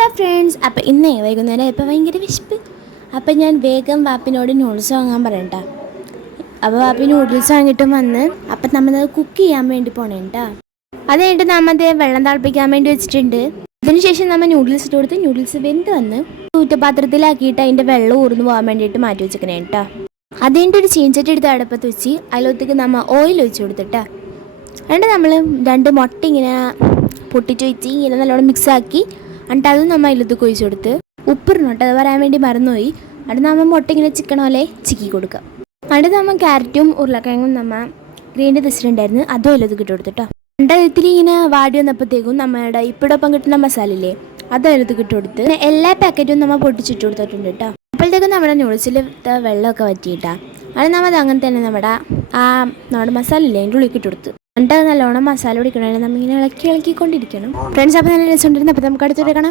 Hello friends, അപ്പോൾ ഇന്നേ വൈകുന്നേരം ഇപ്പോൾ ഭയങ്കര വിശപ്പ്. അപ്പം ഞാൻ വേഗം വാപ്പിനോട് നൂഡിൽസ് വാങ്ങാൻ പറയണ്ട. അപ്പോൾ വാപ്പി നൂഡിൽസ് വാങ്ങിയിട്ടും വന്ന് അപ്പം നമ്മളത് കുക്ക് ചെയ്യാൻ വേണ്ടി പോണേട്ടാ. അത് കഴിഞ്ഞിട്ട് നമ്മത് വെള്ളം തിളപ്പിക്കാൻ വേണ്ടി വെച്ചിട്ടുണ്ട്. അതിനുശേഷം നമ്മൾ നൂഡിൽസ് ഇട്ട് കൊടുത്ത് നൂഡിൽസ് വെന്ത് വന്ന് ഊറ്റപാത്രത്തിലാക്കിയിട്ട് അതിൻ്റെ വെള്ളം ഊർന്നു പോകാൻ വേണ്ടിയിട്ട് മാറ്റി വെച്ചിരിക്കണേ കേട്ടോ. അത് കഴിഞ്ഞിട്ട് ഒരു ചീഞ്ചട്ടി എടുത്ത് അടുപ്പത്ത് വെച്ച് അതിലൊത്തേക്ക് നമ്മൾ ഓയിൽ ഒഴിച്ച് കൊടുത്തിട്ടാ. എന്നിട്ട് നമ്മൾ 2 മുട്ട ഇങ്ങനെ പൊട്ടിച്ച് വെച്ച് ഇങ്ങനെ നല്ലോണം മിക്സാക്കി എന്നിട്ട് അത് നമ്മൾ അതിലത്തേക്ക് ഒഴിച്ച് കൊടുത്ത് ഉപ്പിടണോട്ട് അത് പറയാൻ വേണ്ടി മറന്നുപോയി. എന്നിട്ട് നമ്മൾ മുട്ട ഇങ്ങനെ ചിക്കൻ പോലെ ചിക്കി കൊടുക്കുക. എന്നിട്ട് നമ്മൾ ക്യാരറ്റും ഉരുളക്കിഴങ്ങും നമ്മൾ ഗ്രേൻഡ് വെച്ചിട്ടുണ്ടായിരുന്നു, അതും അതിലത്തേക്ക് ഇട്ട് കൊടുത്തിട്ടോ. എന്നിട്ട് ഇത്തിരി ഇങ്ങനെ വാടി വന്നപ്പോഴത്തേക്കും നമ്മുടെ ഇപ്പിടൊപ്പം കിട്ടുന്ന മസാല ഇല്ലേ അത് അതിലത്തേക്ക് ഇട്ട് കൊടുത്ത് എല്ലാ പാക്കറ്റും നമ്മൾ പൊട്ടിച്ചിട്ട് കൊടുത്തിട്ടുണ്ട് കേട്ടോ. അപ്പോഴത്തേക്കും നമ്മുടെ നൂഡിൽസിൽ വെള്ളമൊക്കെ വറ്റിയിട്ടാ. അത് നമ്മൾ അങ്ങനെ തന്നെ നമ്മുടെ മസാല ഇല്ലേ അതിൻ്റെ ഉള്ളിൽ ഇട്ട് കൊടുത്ത് എന്നിട്ട് നല്ലോണം മസാല പിടിക്കണമെങ്കിൽ നമ്മളിങ്ങനെ ഇളക്കിക്കൊണ്ടിരിക്കണം ഫ്രണ്ട്സ്. അപ്പോൾ നല്ല രസമുണ്ടായിരുന്നു. അപ്പോൾ നമുക്ക് അടുത്തോട്ട് കാണാം.